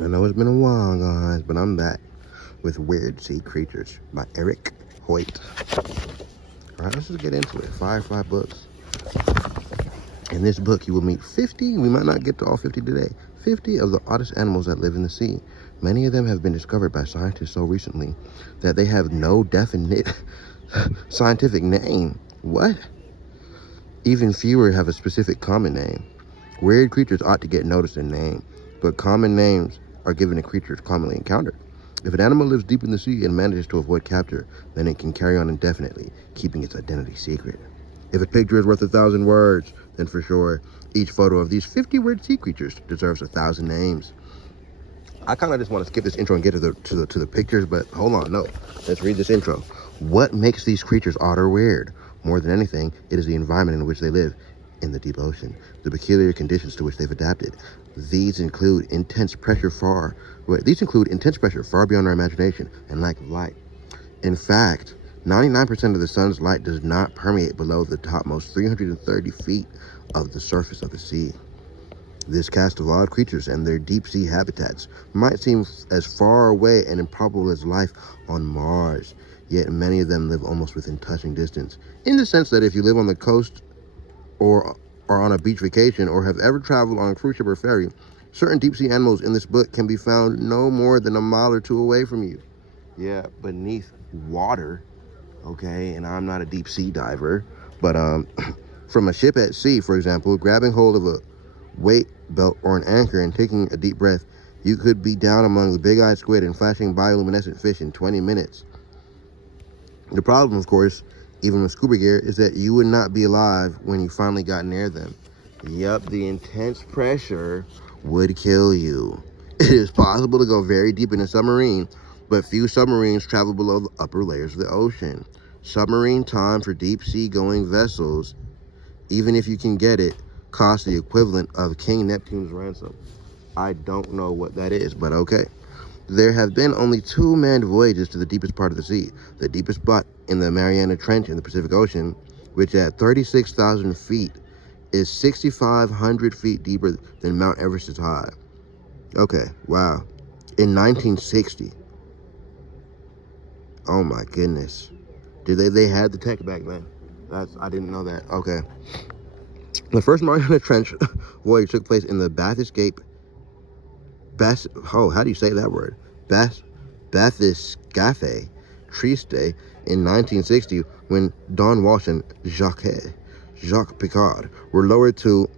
I know it's been a while, guys, but I'm back with Weird Sea Creatures by HOYT. All right, let's just get into it. Firefly books. In this book, you will meet 50, we might not get to all 50 today, 50 of the oddest animals that live in the sea. Many of them have been discovered by scientists so recently that they have no definite scientific name. What? Even fewer have a specific common name. Weird creatures ought to get noticed and named, but common names are given to creatures commonly encountered. If an animal lives deep in the sea and manages to avoid capture, then it can carry on indefinitely, keeping its identity secret. If a picture is worth 1,000 words, then for sure, each photo of these 50 weird sea creatures deserves 1,000 names. I kind of just want to skip this intro and get to the pictures, but hold on, no. Let's read this intro. What makes these creatures odd or weird? More than anything, it is the environment in which they live, in the deep ocean, the peculiar conditions to which they've adapted. These include intense pressure far beyond our imagination and lack of light. In fact, 99% of the sun's light does not permeate below the topmost 330 feet of the surface of the sea. This cast of odd creatures and their deep sea habitats might seem as far away and improbable as life on Mars, yet many of them live almost within touching distance, in the sense that if you live on the coast or are on a beach vacation or have ever traveled on a cruise ship or ferry, certain deep sea animals in this book can be found no more than a mile or two away from you. Yeah, beneath water, okay? And I'm not a deep sea diver, but from a ship at sea, for example, grabbing hold of a weight belt or an anchor and taking a deep breath, you could be down among the big-eyed squid and flashing bioluminescent fish in 20 minutes. The problem, of course, even with scuba gear, is that you would not be alive when you finally got near them. Yup, the intense pressure would kill you. It is possible to go very deep in a submarine, but few submarines travel below the upper layers of the ocean. Submarine time for deep sea going vessels, even if you can get it, costs the equivalent of King Neptune's ransom. I don't know what that is, but okay. There have been only 2 manned voyages to the deepest part of the sea. The deepest spot in the Mariana Trench in the Pacific Ocean, which at 36,000 feet is 6,500 feet deeper than Mount Everest is high. Okay, wow. In 1960. Oh my goodness. They had the tech back then? I didn't know that. Okay. The first Mariana Trench voyage took place in the Bathyscaphe Triste in 1960 when Don Walsh and Jacques Picard were lowered to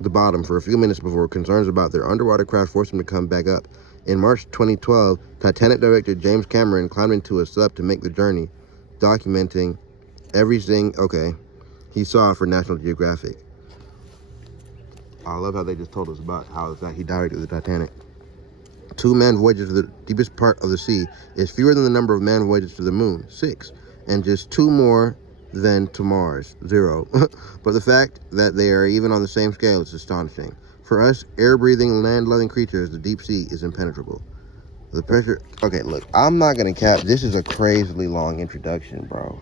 the bottom for a few minutes before concerns about their underwater craft forced them to come back up. In March 2012, Titanic director James Cameron climbed into a sub to make the journey, documenting everything he saw for National Geographic. I love how they just told us about how he directed the Titanic. 2 manned voyages to the deepest part of the sea is fewer than the number of manned voyages to the moon, 6, and just 2 more than to Mars, 0. But the fact that they are even on the same scale is astonishing. For us, air-breathing, land-loving creatures, the deep sea is impenetrable. The pressure... Okay, look, I'm not gonna cap. This is a crazily long introduction, bro.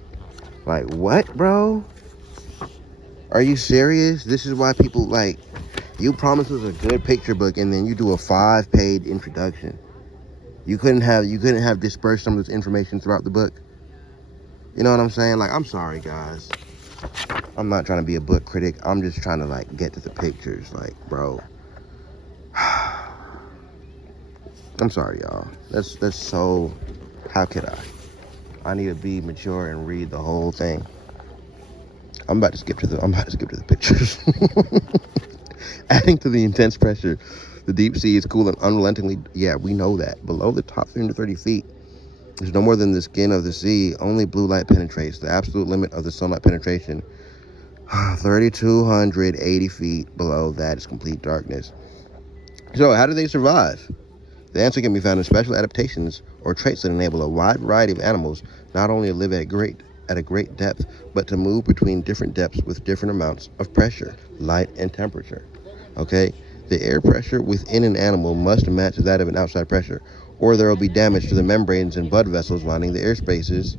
Like, what, bro? Are you serious? This is why people, you promised us a good picture book and then you do a 5-page introduction. You couldn't have dispersed some of this information throughout the book. You know what I'm saying? I'm sorry, guys. I'm not trying to be a book critic. I'm just trying to, get to the pictures. Bro. I'm sorry, y'all. That's so... How could I? I need to be mature and read the whole thing. I'm about to skip to the pictures. Adding to the intense pressure, the deep sea is cool and unrelentingly... Yeah, we know that. Below the top 330 feet, there's no more than the skin of the sea. Only blue light penetrates. The absolute limit of the sunlight penetration, 3,280 feet below that, is complete darkness. So, how do they survive? The answer can be found in special adaptations or traits that enable a wide variety of animals not only to live at a great depth, but to move between different depths with different amounts of pressure, light, and temperature. Okay? The air pressure within an animal must match that of an outside pressure, or there will be damage to the membranes and blood vessels lining the air spaces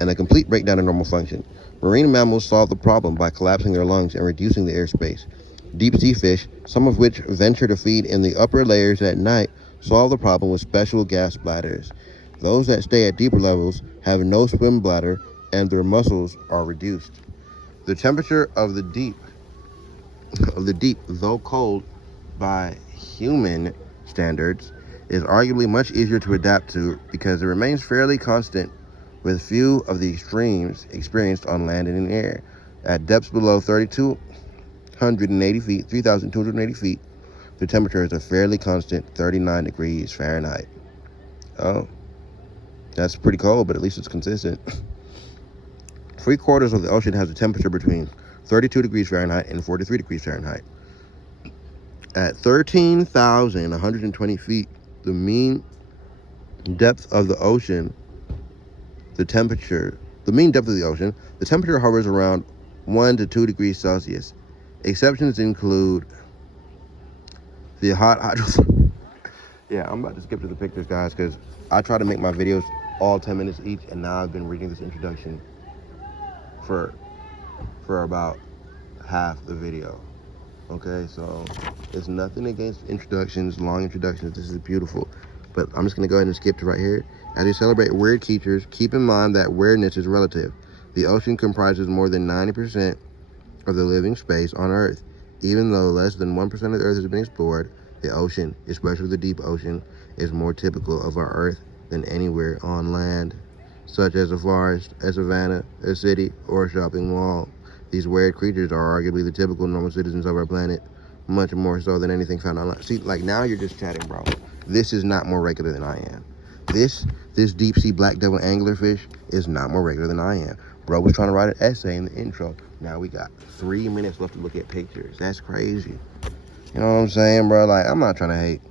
and a complete breakdown of normal function. Marine mammals solve the problem by collapsing their lungs and reducing the airspace. Deep sea fish, some of which venture to feed in the upper layers at night, solve the problem with special gas bladders. Those that stay at deeper levels have no swim bladder and their muscles are reduced. The temperature of the deep, though cold by human standards, is arguably much easier to adapt to because it remains fairly constant with few of the extremes experienced on land and in air. At depths below 3,280 feet, the temperature is a fairly constant 39 degrees Fahrenheit. Oh, that's pretty cold, but at least it's consistent. 3/4 of the ocean has a temperature between 32 degrees Fahrenheit and 43 degrees Fahrenheit. At 13,120 feet, the mean depth of the ocean, the temperature hovers around 1 to 2 degrees Celsius. Exceptions include the hot hydrothermal. Yeah, I'm about to skip to the pictures, guys, because I try to make my videos all 10 minutes each, and now I've been reading this introduction for about half the video. Okay, so it's nothing against introductions, long introductions. This is beautiful, but I'm just gonna go ahead and skip to right here. As you celebrate weird creatures, keep in mind that weirdness is relative. The ocean comprises more than 90% of the living space on Earth. Even though less than 1% of the Earth has been explored, the ocean, especially the deep ocean, is more typical of our Earth than anywhere on land, such as a forest, a savanna, a city, or a shopping mall. These weird creatures are arguably the typical normal citizens of our planet, much more so than anything found on land. See, like, now you're just chatting, bro. This is not more regular than I am. This deep sea black devil anglerfish is not more regular than I am. Bro was trying to write an essay in the intro. Now we got 3 minutes left to look at pictures. That's crazy. You know what I'm saying, bro? Like, I'm not trying to hate.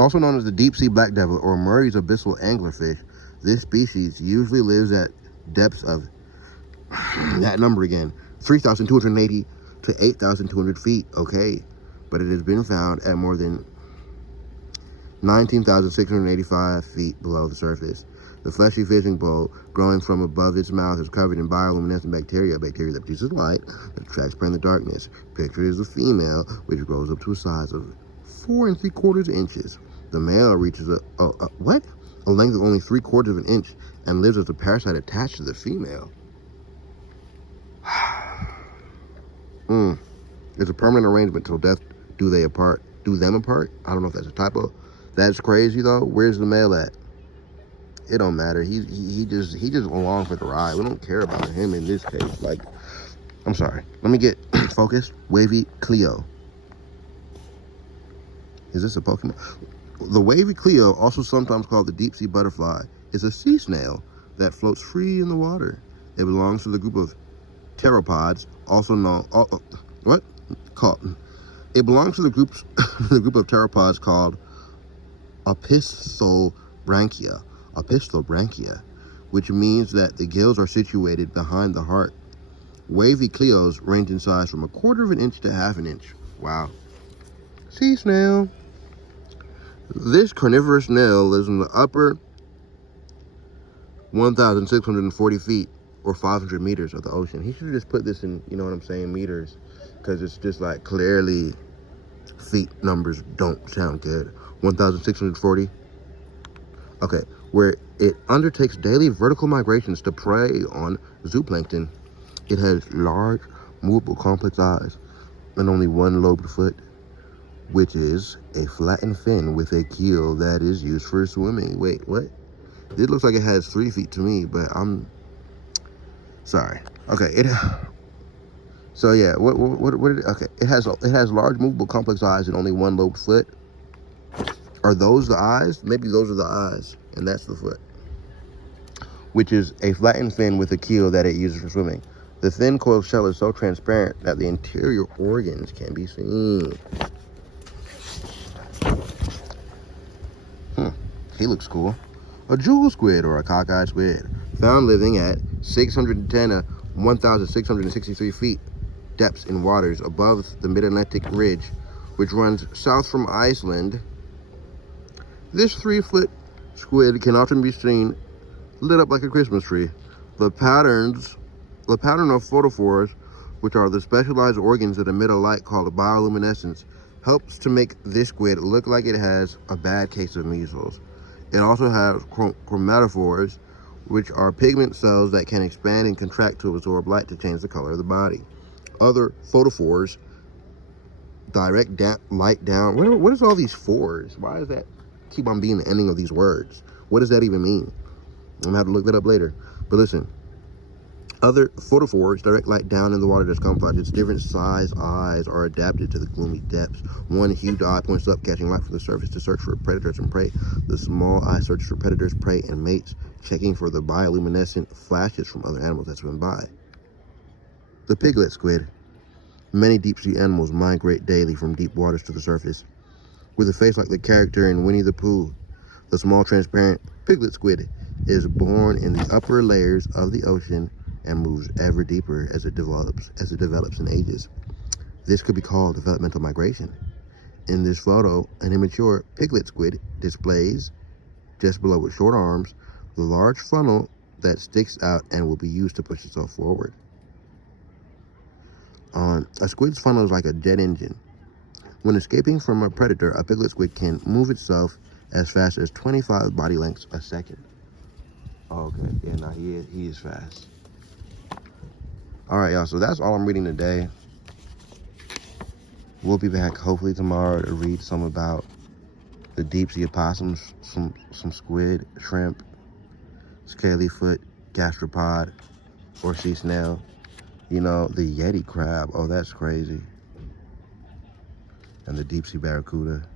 Also known as the deep sea black devil or Murray's abyssal anglerfish, this species usually lives at depths of, that number again, 3,280 to 8,200 feet, okay? But it has been found at more than 19,685 feet below the surface. The fleshy fishing pole growing from above its mouth is covered in bioluminescent bacteria that produces light that attracts prey in the darkness. Pictured is a female, which grows up to a size of 4 3/4 inches. The male reaches a length of only 3/4 of an inch and lives as a parasite attached to the female. It's a permanent arrangement till death do them apart. I don't know if that's a typo. That's crazy though. Where's the male at? It don't matter. He just along for the ride. We don't care about him in this case. Like, I'm sorry. Let me get focused. Wavy Cleo. Is this a Pokemon? The wavy Cleo, also sometimes called the deep sea butterfly, is a sea snail that floats free in the water. It belongs to the group of pteropods, also known It belongs to the group of pteropods called opistholbranchia, which means that the gills are situated behind the heart. Wavy Cleos range in size from 1/4 of an inch to 1/2 an inch. Wow. Sea snail. This carnivorous snail lives in the upper 1,640 feet or 500 meters of the ocean. He should have just put this in, you know what I'm saying, meters, because it's just like clearly feet numbers don't sound good. 1,640. Okay, where it undertakes daily vertical migrations to prey on zooplankton. It has large, movable, complex eyes and only one lobed foot, which is a flattened fin with a keel that is used for swimming. Wait, what? It looks like it has 3 feet to me, but I'm sorry. Okay, so yeah, okay, it has large, movable, complex eyes and only one lobed foot. Are those the eyes? Maybe those are the eyes, and that's the foot, which is a flattened fin with a keel that it uses for swimming. The thin coiled shell is so transparent that the interior organs can be seen. He looks cool. A jewel squid or a cockeyed squid, found living at 610 to 1,663 feet depths in waters above the Mid-Atlantic Ridge, which runs south from Iceland. This 3-foot squid can often be seen lit up like a Christmas tree. The pattern of photophores, which are the specialized organs that emit a light called bioluminescence, helps to make this squid look like it has a bad case of measles. It also has chromatophores, which are pigment cells that can expand and contract to absorb light to change the color of the body. Other photophores direct light down. What is all these fours? Why does that keep on being the ending of these words? What does that even mean? I'm gonna have to look that up later. But listen, other photophores direct light down in the water that's camouflage. Its different size eyes are adapted to the gloomy depths. One huge eye points up, catching light from the surface to search for predators and prey. The small eye searches for predators, prey, and mates, checking for the bioluminescent flashes from other animals that swim by. The piglet squid. Many deep-sea animals migrate daily from deep waters to the surface. With a face like the character in Winnie the Pooh, the small transparent piglet squid is born in the upper layers of the ocean and moves ever deeper as it develops and ages. This could be called developmental migration. In this photo, an immature piglet squid displays, just below its short arms, the large funnel that sticks out and will be used to push itself forward. A squid's funnel is like a jet engine. When escaping from a predator, a piglet squid can move itself as fast as 25 body lengths a second. Oh, okay, yeah, now he is fast. All right, y'all, so that's all I'm reading today. We'll be back hopefully tomorrow to read some about the deep sea opossums, some squid, shrimp, scalyfoot, gastropod, or sea snail. You know, the Yeti crab, oh, that's crazy. And the deep sea barracuda.